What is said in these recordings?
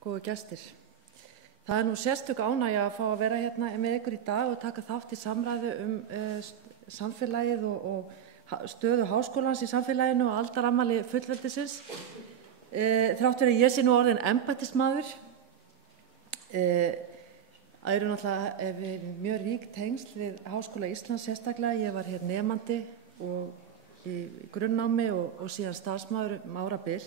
góðu gestir. Það nú sérstök ánægja að fá að vera hérna með ykkur í dag og taka þátt í samræðu samfélagið og stöðu háskólans í samfélaginu og aldarafmæli fullveldisins. Þrátt fyrir að ég sé nú orðin embættismaður, eru náttúrulega mjög rík tengsl við Háskóla Íslands sérstaklega. Ég var hér nemandi og í grunnnámi og síðan starfsmaður árabil.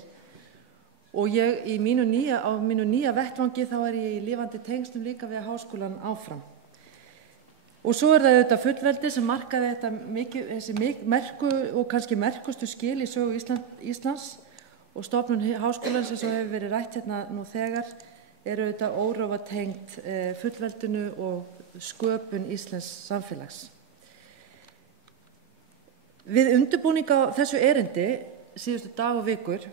Og ég á mínu nýja vettvangi þá ég í lifandi tengslum líka við háskólan áfram. Og svo það auðvitað fullveldi sem markaði þessi merku og kannski merkustu skil í sögu Íslands og stofnun háskólans eins og hefur verið rætt hérna nú þegar auðvitað órofa tengt fullveldinu og sköpun íslensks samfélags. Við undirbúning á þessu erindi síðustu dag og vikur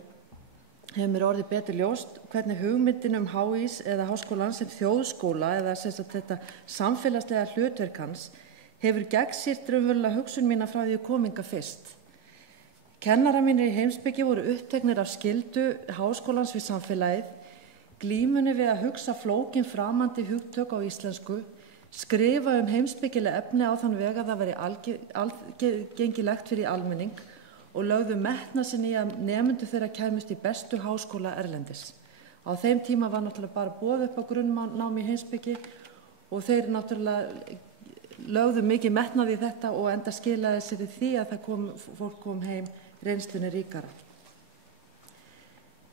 hefur mér orðið betur ljóst hvernig hugmyndin HÍs eða háskólan sem þjóðskóla eða þetta samfélagslega hlutverk hans hefur gegnsýrt raunverulega hugsun mína frá því kominga fyrst. Kennarar mínir í heimspeki voru uppteknir af skyldu háskólans við samfélagið, glímunni við að hugsa flókin framandi hugtök á íslensku, skrifa heimspekileg efni á þann veg að það væri aðgengilegt fyrir almenning og lögðu metnað sinn í að nemendur þeirra kæmust í bestu háskóla erlendis. Á þeim tíma var náttúrulega bara boðið upp á grunnnámi í heimspeki og þeir náttúrulega lögðu mikið metnað í þetta og enda skilaði sér í því að fólk kom heim reynslunni ríkara.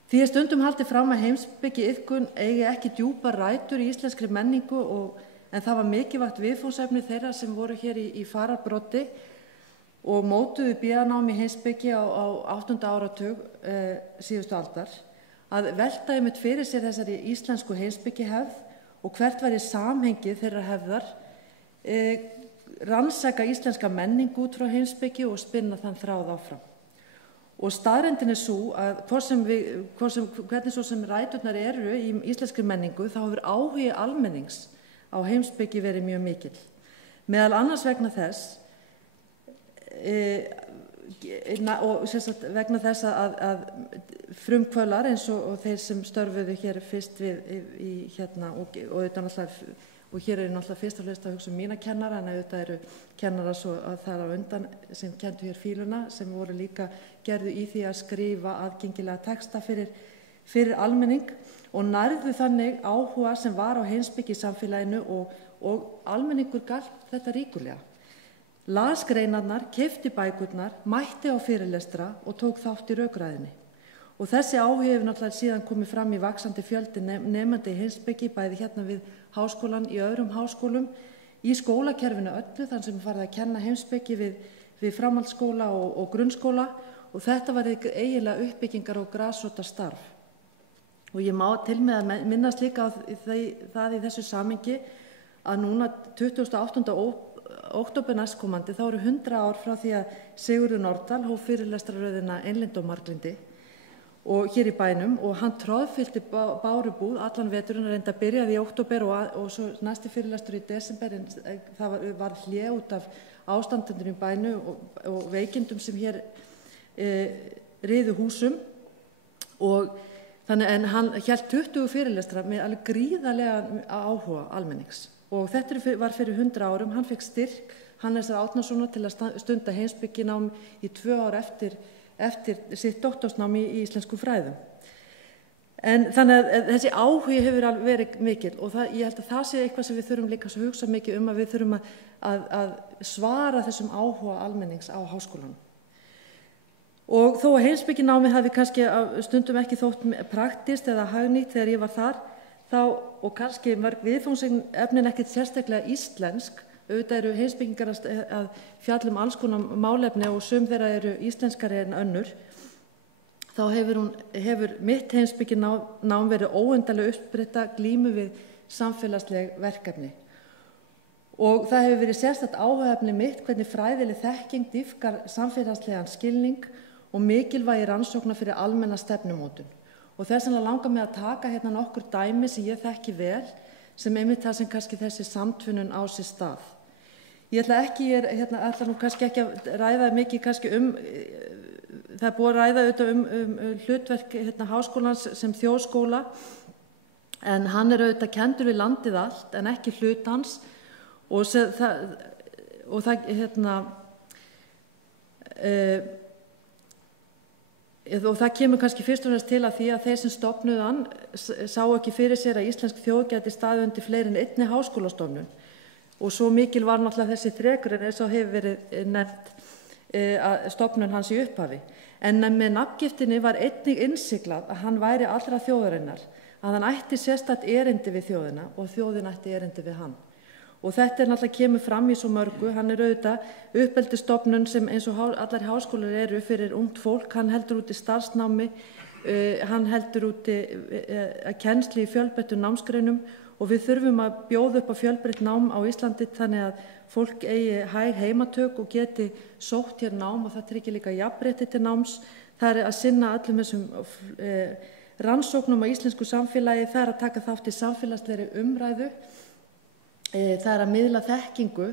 Því stundum haldið fram að heimspekiiðkun eigi ekki djúpar rætur í íslenskri menningu en það var mikilvægt viðfangsefni þeirra sem voru hér í fararbroddi og mótuðu BA-nám í heimspeki á 8. áratug síðustu aldar, að velta einmitt fyrir sér þessari íslensku heimspekihefð og hvert væri samhengið þeirra hefðar, rannsaka íslenska menningu út frá heimspeki og spinna þann þráð áfram. Og staðreyndin sú að hvernig svo sem ræturnar eru í íslenskri menningu, þá hefur áhugi almennings á heimspeki verið mjög mikill. Meðal annars vegna þess vegna þess að frumkvöðlar eins og þeir sem störfuðu hér fyrst við hérna og hér náttúrulega fyrst og fremst að hugsa mína kennara en auðvitað eru kennara svo að það á undan sem kenndu hér fíluna sem voru líka gerðu í því að skrifa aðgengilega texta fyrir almenning og nærðu þannig áhuga sem var á heimspeki í samfélaginu og almenningur galt þetta ríkulega. Las greinarnar, keypti bækurnar, mætti á fyrirlestra og tók þátt í rökræðinni. Og þessi áhugi hefur náttúrulega síðan komið fram í vaxandi fjöldi nemandi í heimspeki, bæði hérna við háskólan, í öðrum háskólum, í skólakerfinu öllu, þann sem farið að kenna heimspeki við framhaldsskóla og grunnskóla og þetta var eiginlega uppbyggingar og grasrótar starf. Og ég má til með að minnast líka á það í þessu samhengi að núna 28. október næstkomandi þá eru 100 ár frá því að Sigurður Nordal hóf fyrirlestrarröðina Einlind og Marglindi og hér í bænum og hann troðfyllti Bárubúð allan veturinn, reynda byrjaði í október og svo næsti fyrirlestur í desember en það var hlé út af ástandendunum í bænu og veikindum sem hér riðu húsum og þannig en hann hélt 20 fyrirlestra með alveg gríðarlega áhuga almennings. Og þetta var fyrir 100 árum, hann fekk styrk Hannesar Árnasonar til að stunda heimspekinám í 2 ár eftir sitt doktorsnám í íslensku fræðum. En þannig að þessi áhugi hefur verið mikill og ég held að það sé eitthvað sem við þurfum líka að hugsa mikið að við þurfum að svara þessum áhuga almennings á háskólanum. Og þó að heimspekinámið hafi kannski stundum ekki þótt praktist eða hagnýtt þegar ég var þar, og kannski mörg viðfangsefnin ekkert sérstaklega íslensk, auðvitað eru heimspekingar að fjalla alls konar málefni og sum þeirra eru íslenskari en önnur, þá hefur mitt heimspekinám verið óendanlega uppspretta glímu við samfélagsleg verkefni. Og það hefur verið sérstakt áhugaefni mitt hvernig fræðileg þekking dýpkar samfélagslegan skilning og mikilvægi rannsókna fyrir almenna stefnumótun. Og þess vegna langar mig að taka hérna nokkur dæmi sem ég þekki vel, sem einmitt það sem kannski þessi samtvinnun á sér stað. Ég ætla nú kannski ekki að ræða mikið kannski það búið að ræða auðvitað hlutverk háskólans sem þjóðskóla en hann auðvitað kenndur við landið allt en ekki hlutans og það kemur kannski fyrst og fremst til að því að þeir sem stofnuðu hann sá ekki fyrir sér að íslensk þjóð gæti staðið undir fleiri en einni háskólastofnun og svo mikil var náttúrulega þessi þrekur eins og hefur verið nefnt stofnun hans í upphafi. En með nafngiftinni var einnig innsiglað að hann væri allra þjóðarinnar, að hann ætti sérstakt erindi við þjóðina og þjóðin ætti erindi við hann. Og þetta náttúrulega kemur fram í svo mörgu, hann auðvitað uppeldisstofnun sem eins og allar háskólar eru fyrir ungt fólk, hann heldur úti starfsnámi, hann heldur úti kennslu í fjölbreyttum námsgreinum og við þurfum að bjóða upp á fjölbreytt nám á Íslandi þannig að fólk eigi hæg heimatök og geti sótt hér nám og það tryggir líka jafnrétti til náms. Það að sinna öllum þessum rannsóknum á íslensku samfélagi, það að taka þátt í samfélagslegri umræðu, það að miðla þekkingu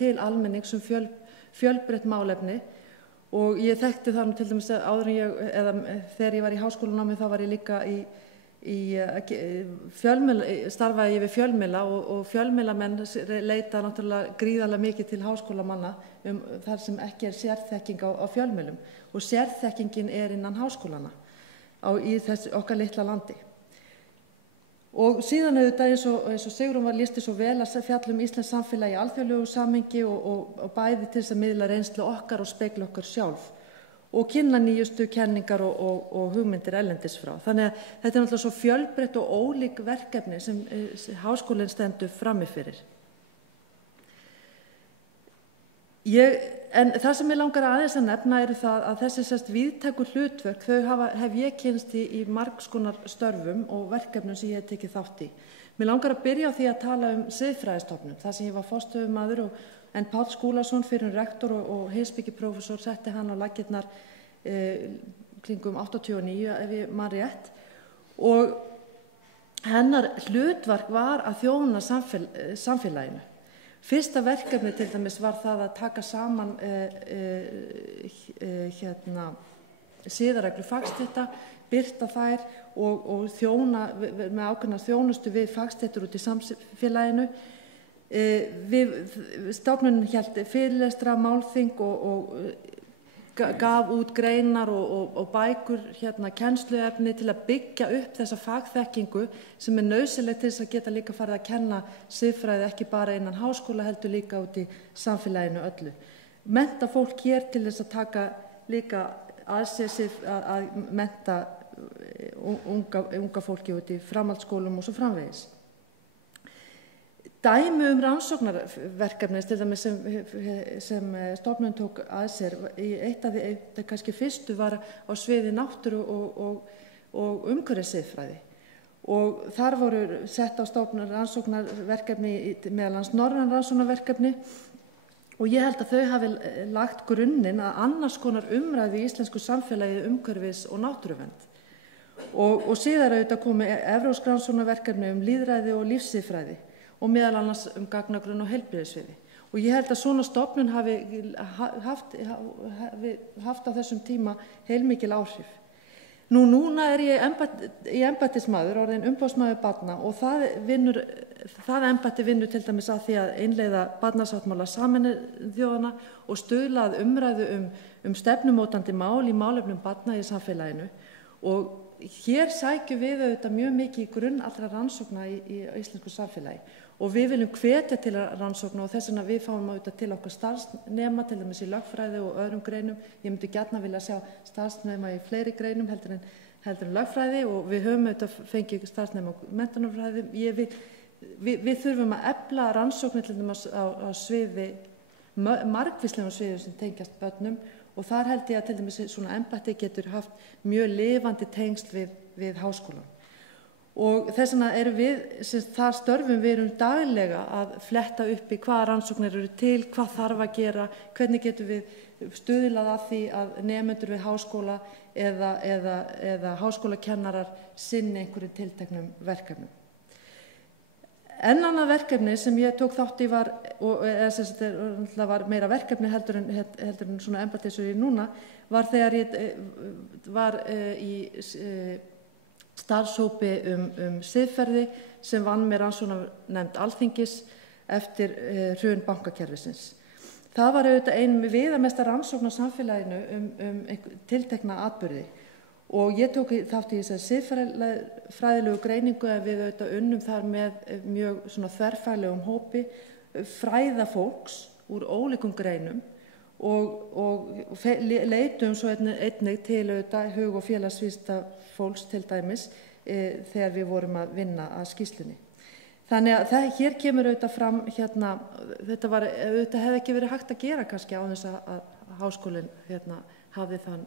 til almennings fjölbreytt málefni og ég þekkti það til dæmis áður en þegar ég var í háskólanámi þá var ég líka starfaði ég við fjölmiðla og fjölmiðlamenn leita náttúrulega gríðarlega mikið til háskólamanna þar sem ekki sérþekking á fjölmiðlum og sérþekkingin innan háskólana í þessu okkar litla landi. Og síðan auðvitað eins og Sigrún var listi svo vel að fjalla íslenskt samfélag í alþjóðlegu samhengi og bæði til þess að miðla reynslu okkar og spegla okkar sjálf og kynna nýjustu kenningar og hugmyndir erlendis frá. Þannig að þetta náttúrulega svo fjölbreytt og ólík verkefni sem háskólinn stendur frammi fyrir. En það sem ég langar aðeins að nefna það að þessi víðtæku hlutverk, þau hef ég kynnst í margs konar störfum og verkefnum sem ég hef tekið þátt í. Mér langar að byrja á því að tala siðfræðistofnun, þar sem ég var forstöðumaður en Páll Skúlason fyrir rektor og heimspekiprófessor setti hann á laggirnar kringum 89 ef ég man rétt og hennar hlutverk var að þjóna samfélaginu. Fyrsta verkefni til dæmis var það að taka saman siðareglur fagstétta, birta þær og þjóna með ákveðna þjónustu við fagstéttur út í samfélaginu. Stofnunin hélt fyrirlestra, málþing og gaf út greinar og bækur kennsluefni til að byggja upp þessa fagþekkingu sem nauðsynlegt til þess að geta líka farið að kenna siðfræði ekki bara innan háskóla heldur líka út í samfélaginu öllu. Mennta fólk hér til þess að taka líka að sér að mennta unga fólki út í framhaldsskólum og svo framvegis. Dæmi rannsóknarverkefni til dæmis sem stofnun tók að sér eitt af því kannski fyrstu var á sviði náttúru og umhverfissiðfræði og þar voru sett á stofnun rannsóknarverkefni meðal annars norræn rannsóknarverkefni og ég held að þau hafi lagt grunninn að annars konar umræðu í íslensku samfélagi umhverfis og náttúruvernd og síðar auðvitað komi evrópsk rannsóknarverkefni lýðræði og lífssiðfræði og meðal annars gagnagrunn og heilbrigðissviði. Og ég held að svona stofnun hafi haft á þessum tíma heilmikil áhrif. Núna ég embættismaður, orðinn umboðsmaður barna og það embætti vinnur til dæmis að því að innleiða barnasáttmála Sameinuðu þjóðanna og stuðla að umræðu stefnumótandi mál í málefnum barna í samfélaginu og hér sækjum við auðvitað mjög mikið í grunn allra rannsókna í íslensku samfélagi og við viljum hvetja til rannsókna og þess vegna við fáum auðvitað til okkar starfsnema til dæmis í lögfræði og öðrum greinum. Ég myndi gjarna vilja sjá starfsnema í fleiri greinum heldur en lögfræði og við höfum auðvitað fengið starfsnema á menntunarfræði. Við þurfum að efla rannsóknir til dæmis á sviði, margvíslegum sviðum sem tengjast börnum og þar held ég að til dæmis svona embætti getur haft mjög lifandi tengsl við háskólann. Og þess vegna þar störfum við daglega að fletta upp í hvaða rannsóknir eru til, hvað þarf að gera, hvernig getum við stuðlað að því að nemendur við háskóla eða háskólakennarar sinni einhverjum tilteknum verkefnum. Annað verkefni sem ég tók þátt í var meira verkefni heldur en svona embætti eins og ég núna, var þegar ég var í starfshópi siðferði sem vann með rannsóknarnefnd Alþingis eftir hrun bankakerfisins. Það var auðvitað ein viðamesta rannsókn á samfélaginu tiltekna atburði og ég tók þátt í þessari siðfræðilegu greiningu en við auðvitað unnum þar með mjög svona þverfaglegum hópi fræða fólks úr ólíkum greinum og leitum svo einnig til auðvitað hug- og félagsvísinda fólks til dæmis þegar við vorum að vinna að skýrslunni. Þannig að hér kemur auðvitað fram þetta hefði ekki verið hægt að gera kannski á þess að háskólinn hafði þann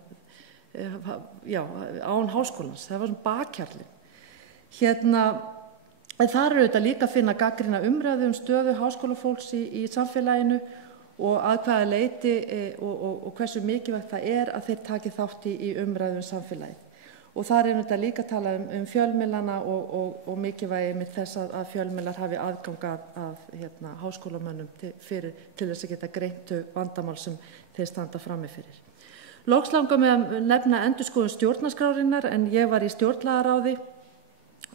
án háskólans, það var svona bakhjarlinn. En þar auðvitað líka að finna gagnrýna umræðu stöðu háskólafólks í samfélaginu og að hvaða leyti og hversu mikilvægt það að þeir taki þátt í umræðu samfélagið. Og þar þetta líka að tala fjölmiðlana og mikilvægi með þess að fjölmiðlar hafi aðgang að háskólamönnum til þess að geta greintu vandamál sem þeir standa frammi fyrir. Loks langar mig að nefna endurskoðun stjórnarskrárinnar en ég var í stjórnlagaráði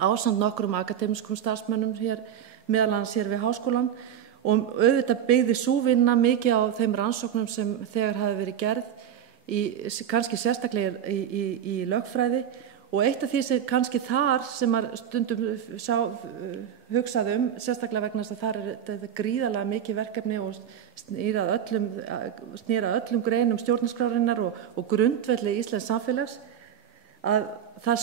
ásamt nokkrum akademískum starfsmönnum meðal annars hér við háskólann og auðvitað byggði sú vinna mikið á þeim rannsóknum sem þegar hafi verið gerð kannski sérstaklega í lögfræði og eitt af því sem kannski þar sem maður stundum hugsaði sérstaklega vegna þess að þar þetta gríðarlega mikið verkefni og snýra öllum greinum stjórnarskrárinnar og grundvelli íslensks samfélags að það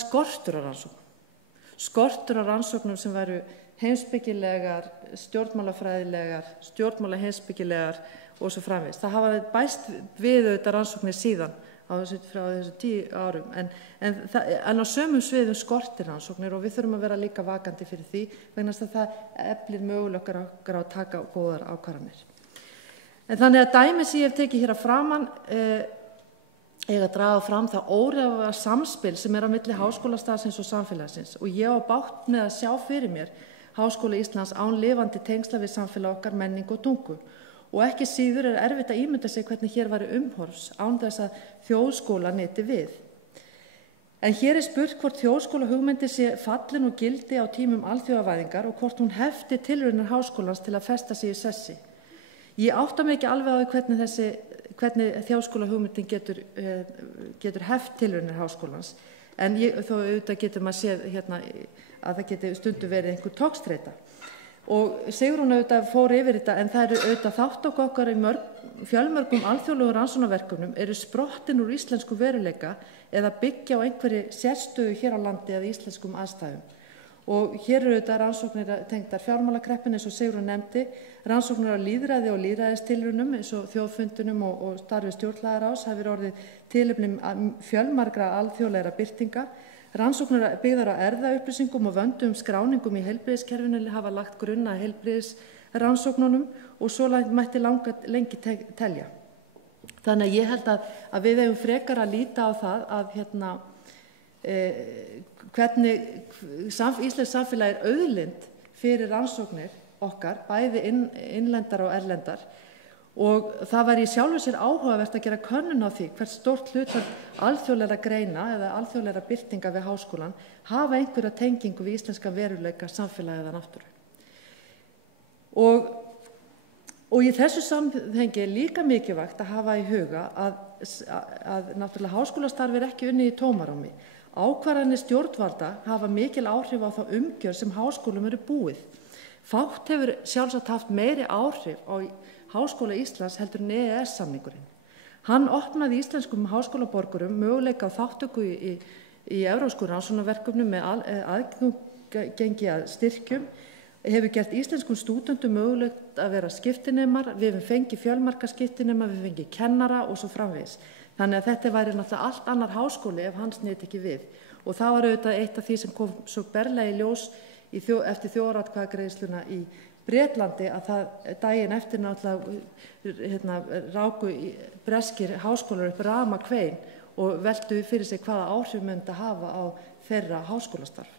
skortur á rannsóknum sem væru heimspekilegar, stjórnmálafræðilegar, stjórnmálaheimspekilegar og svo framvegis. Það hafa bæst við auðvitað rannsóknir síðan frá þessu 10 árum en á sömum sviðum skortir rannsóknir og við þurfum að vera líka vakandi fyrir því vegna þess að það eflir möguleikar okkar að taka góðar ákvarðanir. En þannig að dæmi sem ég hef tekið hér að framan að draga fram það óræða samspil sem á milli háskólastarfsins og samfélagsins og ég á bágt með að sjá fyrir mér Háskóla Íslands án lifandi tengsla við samfélag okkar, menningu og tungu. Og ekki síður erfitt að ímynda sig hvernig hér væri umhorfs án þess að þjóðskóla nyti við. En hér spurt hvort þjóðskóla hugmyndi sé fallin og gildi á tímum alþjóðavæðingar og hvort hún hefti tilraunir háskólans til að festa sig í sessi. Ég átta mig ekki alveg á hvernig þjóðskóla hugmyndin getur heft tilraunir háskólans en þó auðvitað getur maður séð að það geti stundu verið einhver togstreita. Og Sigrún auðvitað fór yfir þetta en það auðvitað þátttaka okkar í fjölmörgum alþjóðlegum rannsóknarverkefnum sprottin úr íslensku veruleika eða byggja á einhverri sérstöðu hér á landi eða íslenskum aðstæðum. Og hér auðvitað rannsóknir tengdar fjármálakreppunni eins og Sigrún nefndi, rannsóknir á lýðræði og lýðræðistilraunum eins og þjóðfundunum og starfi stjórnlagaráðs hafi orðið tilefni fjölmargra alþjóðlegra birtinga. Rannsóknir byggðar á erfðaupplýsingum og vöndum skráningum í heilbrigðiskerfinu hafa lagt grunna að heilbrigðisrannsóknunum og svo mætti lengi telja. Þannig að ég held að við eigum frekar að líta á það að hvernig íslenskt samfélag auðlind fyrir rannsóknir okkar, bæði innlendar og erlendar. Og það var í sjálfu sér áhugavert að gera könnun á því hvert stórt hlutfall alþjóðlegra greina eða alþjóðlegra birtinga við háskólan hafa einhverja tengingu við íslenska veruleika, samfélagi eða náttúru. Og í þessu samhengi líka mikilvægt að hafa í huga að náttúrulega háskólastarf ekki unnið í tómarúmi. Ákvarðanir stjórnvalda hafa mikil áhrif á þá umgjörð sem háskólum búið. Fátt hefur sjálfsagt haft meiri áhrif á Háskóla Íslands heldur en EES-samningurinn. Hann opnaði íslenskum háskólaborgurum möguleika á þátttöku í evrópskum rannsóknarverkefnum með aðgengi að styrkjum, hefur gert íslenskum stúdentum mögulegt að vera skiptinemar, við hefum fengið fjölmarga skiptinema, við hefum fengið kennara og svo framvegis. Þannig að þetta væri náttúrulega allt annar háskóli ef hans nyti ekki við. Og það var auðvitað eitt af því sem kom svo berlega í ljós eftir þjóðaratkvæðagreiðsluna í Bretlandi að það daginn eftir náttúrulega ráku breskir háskólar upp ramakvein og veltu fyrir sig hvaða áhrif myndi hafa á þeirra háskólastarf.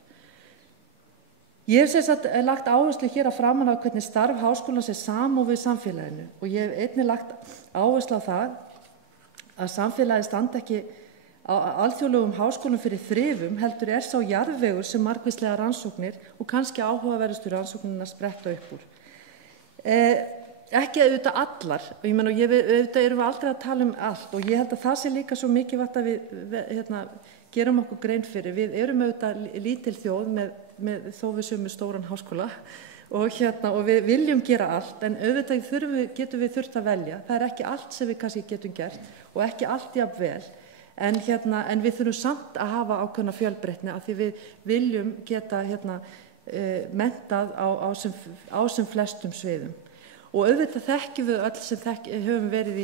Ég hef lagt áherslu hér að framan á hvernig starf háskólans samofið samfélaginu og ég hef einnig lagt áherslu á það að samfélagið standi ekki alþjóðlegum háskólum fyrir þrifum heldur sá jarðvegur sem margvíslega rannsóknir og kannski áhugaverðustu rannsóknirnar spretta upp úr. Ekki auðvitað allar, og ég meina, auðvitað erum við aldrei að tala allt og ég held að það sé líka svo mikilvægt að við gerum okkur grein fyrir. Við erum auðvitað lítil þjóð með þó við séum með stóran háskóla og við viljum gera allt, en auðvitað getum við þurft að velja. Það ekki allt sem við kannski getum gert og ekki allt jafn vel, en við þurfum samt að hafa ákveðna fjölbreytni af því við viljum geta menntað á sem flestum sviðum. Og auðvitað þekkjum við öll sem höfum verið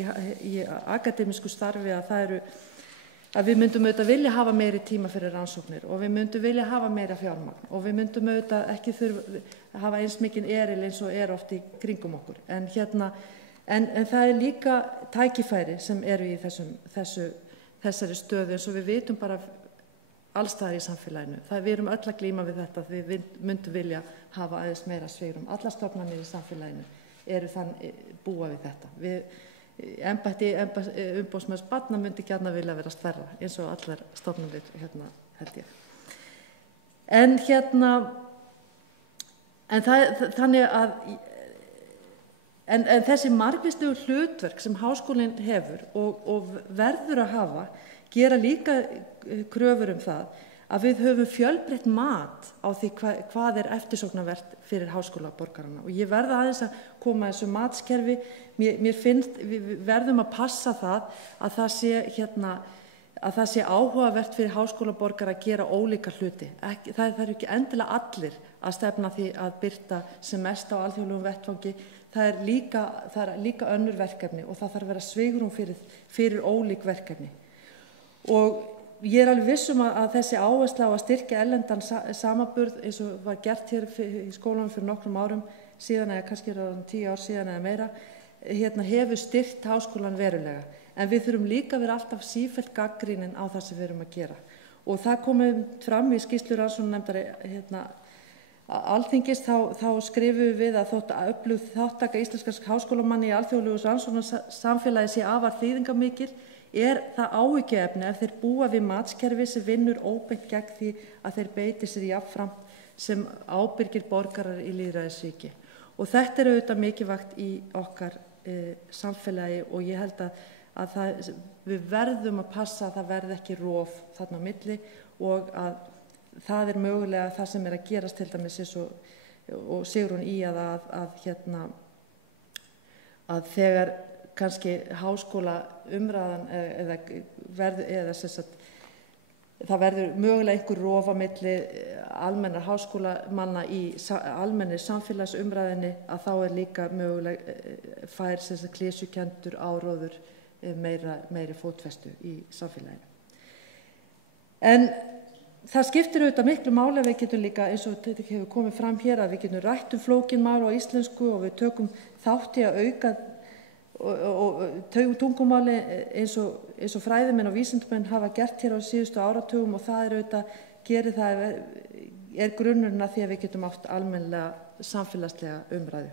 í akademísku starfi að við myndum auðvitað vilja hafa meiri tíma fyrir rannsóknir og við myndum vilja hafa meira fjármagn og við myndum auðvitað ekki þurfa hafa eins mikinn eril eins og oft í kringum okkur. En það líka tækifæri sem eru í þessari stöðu eins og við vitum bara allstaðar í samfélaginu. Við erum öll að glíma við þetta, við myndum vilja hafa aðeins meira svigrúm. Allar stofnanir í samfélaginu búa við þetta. Embætti umboðsmanns barna myndi gjarna vilja vera stærra eins og allar stofnanir held ég. En þessi margvíslegu hlutverk sem háskólinn hefur og verður að hafa gera líka kröfur það að við höfum fjölbreytt mat á því hvað eftirsóknarvert fyrir háskólaborgarana. Og ég verð aðeins að koma að þessu matskerfi. Mér finnst við verðum að passa að það sé áhugavert fyrir háskólaborgara að gera ólíka hluti. Það ekki endilega allir að stefna því að birta sem mest á alþjóðlegum vettvangi. Það líka önnur verkefni og það þarf að vera svigrúm fyrir ólík verkefni. Og ég alveg viss að þessi áhersla á að styrkja erlendan samanburð eins og var gert hér í skólanum fyrir nokkrum árum síðan eða kannski 10 ár síðan eða meira, hefur styrkt háskólan verulega. En við þurfum líka að vera alltaf sífellt gagnrýnin á það sem við erum að gera. Og það komið fram í skýrslu rannsóknarnefndar Alþingis þá skrifum við að þótt að öflug þátttaka íslenskars háskólamanna í alþjóðlegu rannsóknarsamfélagi sé afar þýðingarmikil, það áhyggjuefni ef þeir búa við matskerfi sem vinnur óbeint gegn því að þeir beiti sér jafnframt sem ábyrgir borgarar í lýðræðisríki. Og þetta auðvitað mikilvægt í okkar samfélagi og ég held að við verðum að passa að það verði ekki rof þarna á milli og að það mögulega það sem að gerast til dæmis og Sigrún í að þegar kannski háskóla umræðan það verður mögulega einhver rof á milli almennar háskólamanna í almennri samfélagsumræðinni að þá líka mögulega fær klísukenndur áróður meiri fótfestu í samfélaginu. En það skiptir auðvitað miklu máli að við getum líka, eins og þetta hefur komið fram hér, að við getum rætt flókin mál á íslensku og við tökum þátt í að auka og tungumáli eins og fræðimenn og vísindamenn hafa gert hér á síðustu áratugum og það auðvitað grunnurinn að því að við getum átt almennilega samfélagslega umræðu.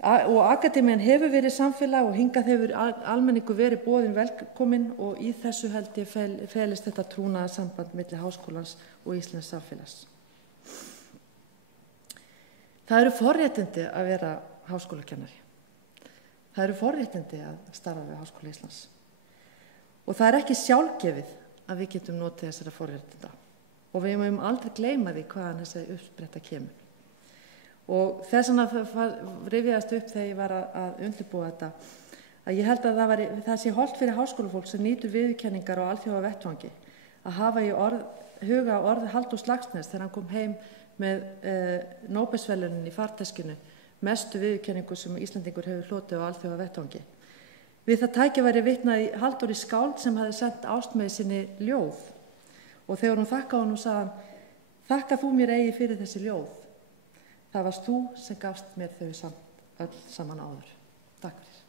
Og akademían hefur verið samfélag og hingað hefur almenningur verið boðinn velkominn og í þessu held ég felist þetta trúnaðarsamband milli háskólans og íslensks samfélags. Það eru forréttindi að vera háskólakennari. Það eru forréttindi að starfa við Háskóla Íslands. Og það ekki sjálfgefið að við getum notið þessara forréttinda. Og við mögum aldrei gleyma því hvaðan þessi uppspretta kemur. Og þess vegna rifjaðist upp þegar ég var að undirbúa þetta að ég held að það sé hollt fyrir háskólafólk sem nýtur viðurkenningar á alþjóða vettvangi að hafa í huga orð Halldórs Laxness þegar hann kom heim með Nóbelsverðlaunin í farteskinu, mestu viðurkenningu sem Íslendingur hefur hlotið á alþjóða vettvangi. Við það tækifæri vitnaði Halldór í skáld sem hafði sendt ástmegi sinni ljóð og þegar hún þakkaði honum sagði hann: "Þakka þú mér eigi fyrir þessi ljóð. Það varst þú sem gafst mér þau öll saman áður." Takk fyrir.